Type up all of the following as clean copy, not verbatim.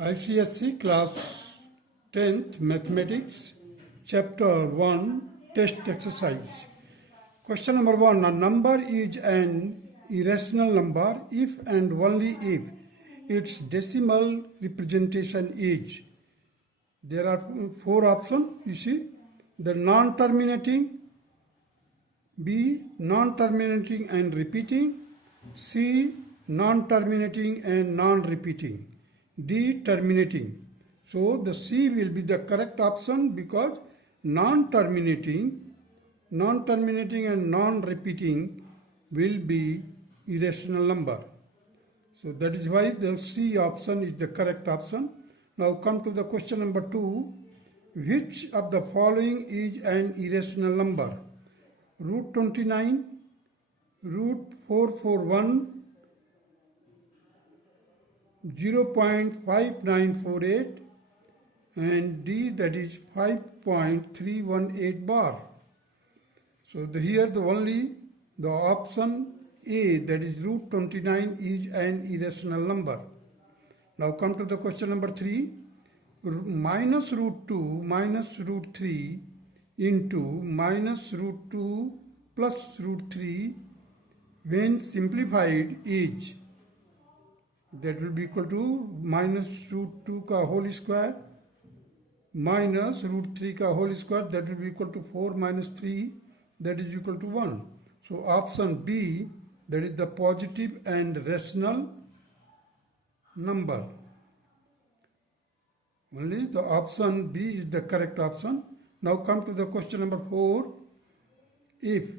ICSE class 10th mathematics chapter 1 test exercise. Question number 1. A number is an irrational number if and only if its decimal representation is. There are 4 options, you see. The non-terminating, B. Non-terminating and repeating, C. Non-terminating and non-repeating, D. Terminating. So the C will be the correct option because non-terminating and non-repeating will be irrational number. So that is why the C option is the correct option. Now come to the question number 2. Which of the following is an irrational number? Root 29, root 441, 0.5948 and D, that is 5.318 bar. So here the option A, that is root 29, is an irrational number. Now come to the question number 3. Minus root 2 minus root 3 into minus root 2 plus root 3 when simplified is, that will be equal to minus root 2 का whole square minus root 3 का whole square, that will be equal to 4 minus 3, that is equal to 1. So option B, that is the positive and rational number. Only the option B is the correct option. Now come to the question number 4. If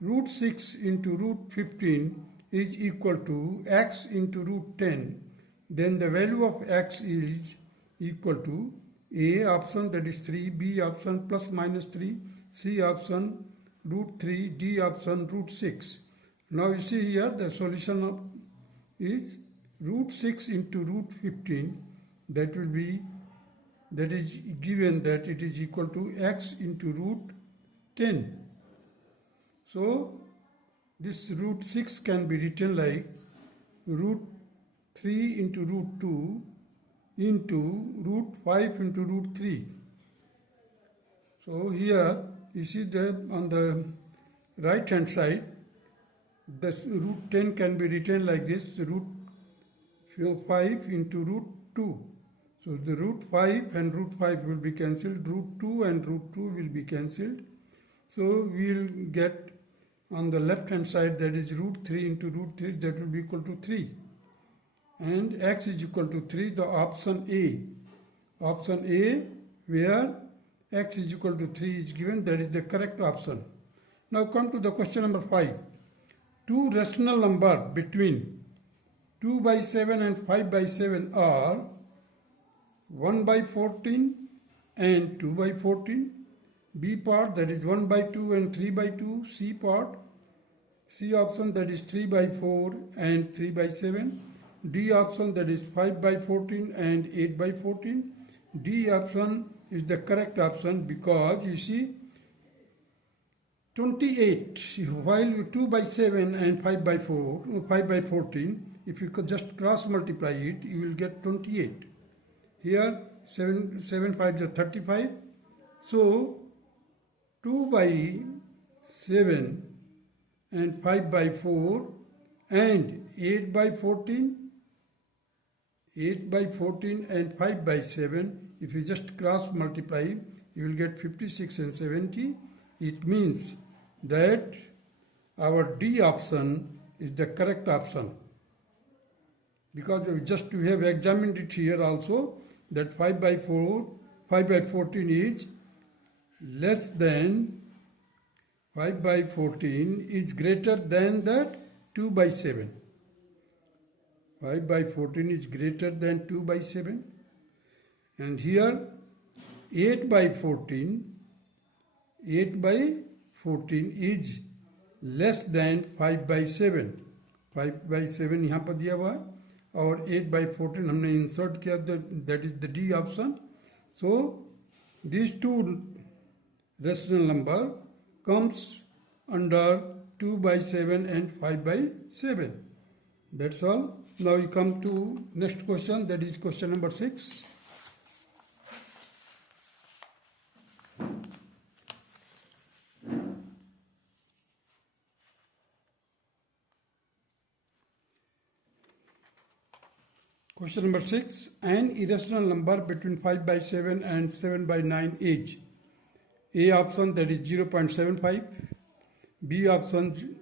root 6 into root 15 is equal to x into root 10, then the value of x is equal to A option, that is 3, B option plus minus 3, C option root 3, D option root 6. Now you see here the solution is root 6 into root 15, that is given that it is equal to x into root 10. So this root 6 can be written like root 3 into root 2 into root 5 into root 3. So here you see that on the right hand side the root 10 can be written like this, root 5 into root 2. So the root 5 and root 5 will be cancelled, root 2 and root 2 will be cancelled. So we will get on the left hand side, that is root 3 into root 3, that will be equal to 3. And x is equal to 3, the option A. Option A, where x is equal to 3 is given, that is the correct option. Now come to the question number 5. Two rational numbers between 2 by 7 and 5 by 7 are 1 by 14 and 2 by 14. B part, that is 1 by 2 and 3 by 2. C part, C option, that is 3 by 4 and 3 by 7. D option, that is 5 by 14 and 8 by 14. D option is the correct option because you see 28, while 2 by 7 and 5 by 14, if you could just cross multiply it, you will get 28. Here 7 5 is 35. So 2 by 7 and 5 by 4 and 8 by 14 and 5 by 7, if you just cross multiply, you will get 56 and 70. It means that our D option is the correct option. Because we have examined it here also, that 5 by 14 is less than 5 by 14 is greater than that 2 by 7. 5 by 14 is greater than 2 by 7. And here 8 by 14 is less than 5 by 7. 5 by 7 यहाँ पर दिया हुआ है और 8 by 14 हमने insert किया, that is the D option. So these two rational number comes under 2 by 7 and 5 by 7. That's all. Now we come to next question, that is question number 6. Question number 6. An irrational number between 5 by 7 and 7 by 9 is A option, that is 0.75, B option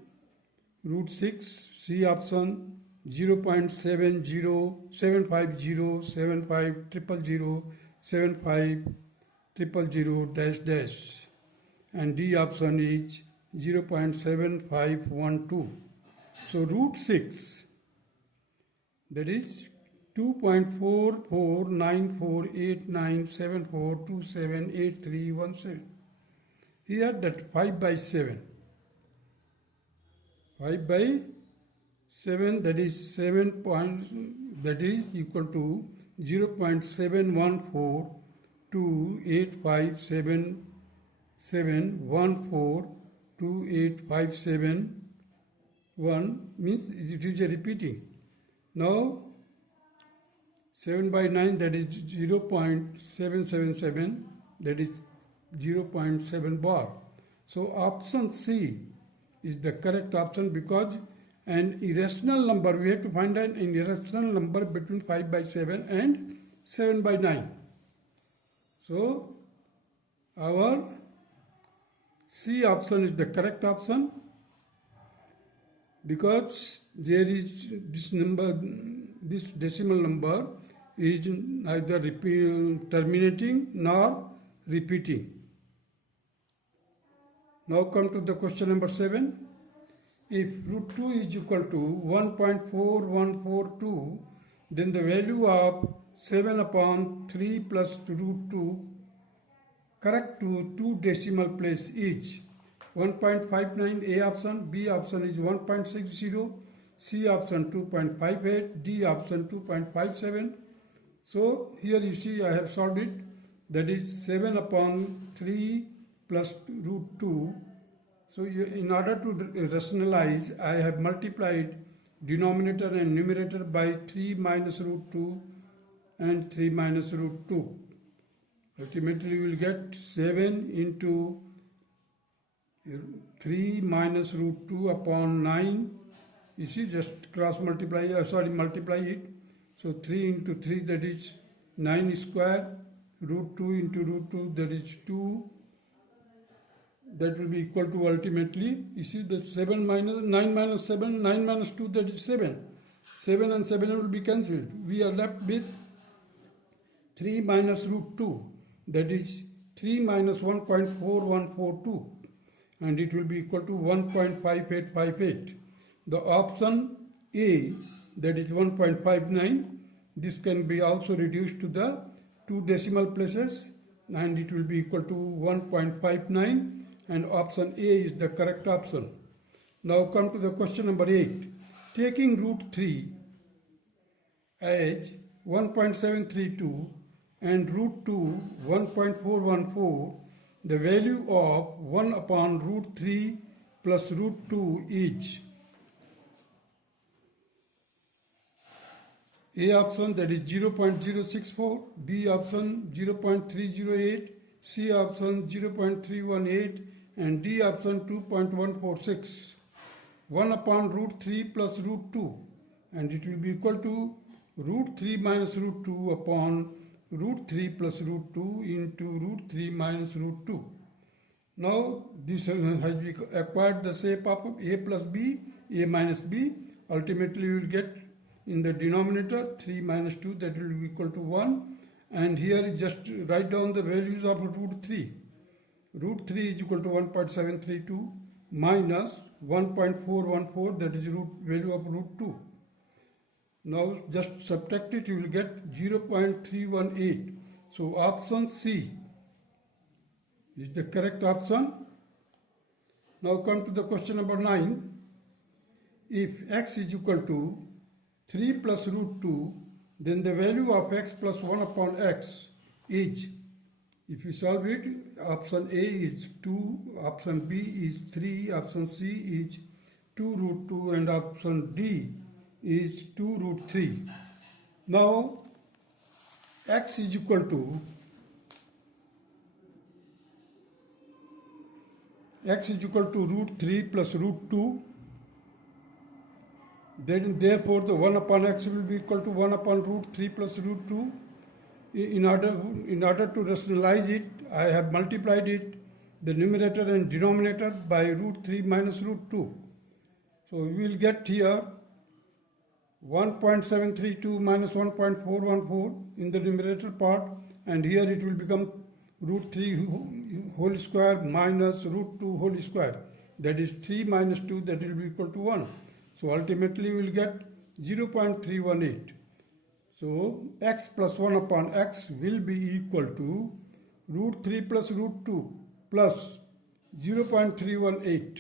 root 6, C option 0.70, 750, 7500, 75000 dash dash, and D option is 0.7512. So root 6, that is 2.44948974278317. Here that 5 by 7. 5 by 7, that is 7 points, that is equal to 0.714 to 857714 to 8571 means it is a repeating. Now 7 by 9, that is 0.777, that is 0.7 bar. So option C is the correct option, because an irrational number, we have to find an irrational number between 5 by 7 and 7 by 9. So our C option is the correct option, because there is this number, this decimal number is neither terminating nor repeating. Now come to the question number 7. If root 2 is equal to 1.4142, then the value of 7 upon 3 plus root 2 correct to 2 decimal place is 1.59, A option, B option is 1.60, C option 2.58, D option 2.57. So here you see I have solved it, that is 7 upon 3 plus root 2. So in order to rationalize, I have multiplied denominator and numerator by 3 minus root 2 and 3 minus root 2. Ultimately you will get 7 into 3 minus root 2 upon 9. You see, just cross multiply, multiply it. So 3 into 3, that is 9 square, root 2 into root 2, that is 2. That will be equal to ultimately, you see that 7 minus 9 minus 7, 9 minus 2, that is 7. 7 and 7 will be cancelled. We are left with 3 minus root 2, that is 3 minus 1.4142, and it will be equal to 1.5858. The option A, that is 1.59, this can be also reduced to the 2 decimal places, and it will be equal to 1.59, and option A is the correct option. Now come to the question number 8. Taking root 3 as 1.732 and root 2 1.414, the value of 1 upon root 3 plus root 2 is A option, that is 0.064, B option 0.308, C option 0.318, and D option 2.146. 1 upon root 3 plus root 2, and it will be equal to root 3 minus root 2 upon root 3 plus root 2 into root 3 minus root 2. Now this has acquired the shape of A plus B, A minus B. Ultimately you will get in the denominator 3 minus 2, that will be equal to 1, and here just write down the values of root 3. Root 3 is equal to 1.732 minus 1.414, that is root value of root 2. Now just subtract it, you will get 0.318. So option C is the correct option. Now come to the question number 9. If x is equal to 3 plus root 2, then the value of x plus 1 upon x is, if you solve it, option A is 2, option B is 3, option C is 2 root 2, and option D is 2 root 3. Now x is equal to root 3 plus root 2. Then therefore the 1 upon x will be equal to 1 upon root 3 plus root 2. In order to rationalize it, I have multiplied it, the numerator and denominator, by root 3 minus root 2. So we will get here 1.732 minus 1.414 in the numerator part, and here it will become root 3 whole square minus root 2 whole square. That is 3 minus 2, that will be equal to 1. So ultimately we will get 0.318. So x plus 1 upon x will be equal to root 3 plus root 2 plus 0.318.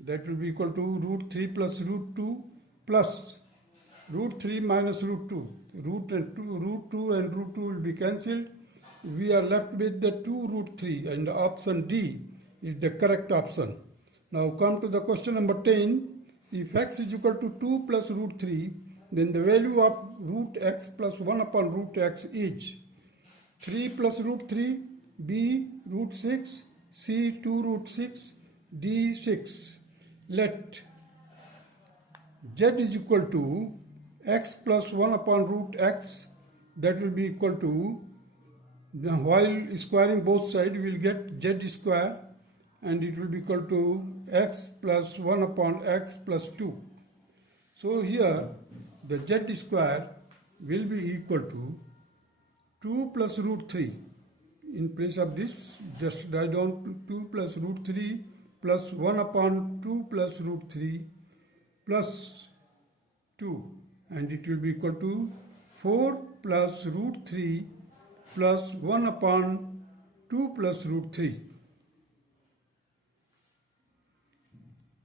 That will be equal to root 3 plus root 2 plus root 3 minus root 2. Root 2 and root 2 will be cancelled. We are left with the 2 root 3, and option D is the correct option. Now come to the question number 10. If x is equal to 2 plus root 3, then the value of root x plus 1 upon root x is 3 plus root 3, b root 6, c 2 root 6, d 6. Let z is equal to x plus 1 upon root x, that will be equal to, while squaring both sides we will get z square, and it will be equal to x plus 1 upon x plus 2. So here the z square will be equal to 2 plus root 3. In place of this, just write down 2 plus root 3 plus 1 upon 2 plus root 3 plus 2, and it will be equal to 4 plus root 3 plus 1 upon 2 plus root 3.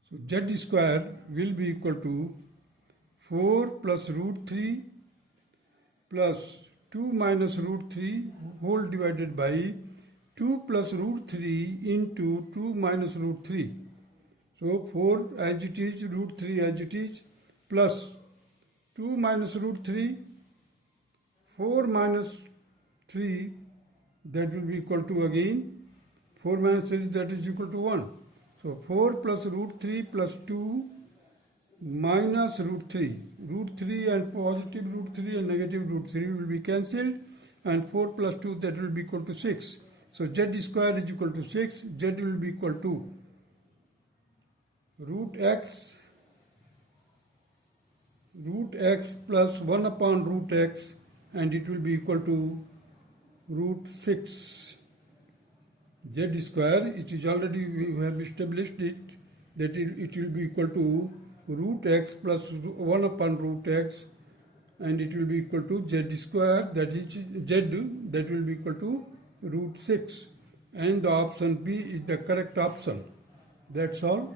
So z square will be equal to 4 plus root 3 plus 2 minus root 3 whole divided by 2 plus root 3 into 2 minus root 3. So 4 as it is, root 3 as it is, plus 2 minus root 3, 4 minus 3, that will be equal to, again 4 minus 3, that is equal to 1. So 4 plus root 3 plus 2 minus root 3. Root 3 and positive root 3 and negative root 3 will be cancelled, and 4 plus 2, that will be equal to 6. So z square is equal to 6. Z will be equal to root x plus 1 upon root x, and it will be equal to root 6. Z square, it is already, we have established it, that it will be equal to root x plus 1 upon root x, and it will be equal to z square, that is z, that will be equal to root 6. And the option B is the correct option. That's all.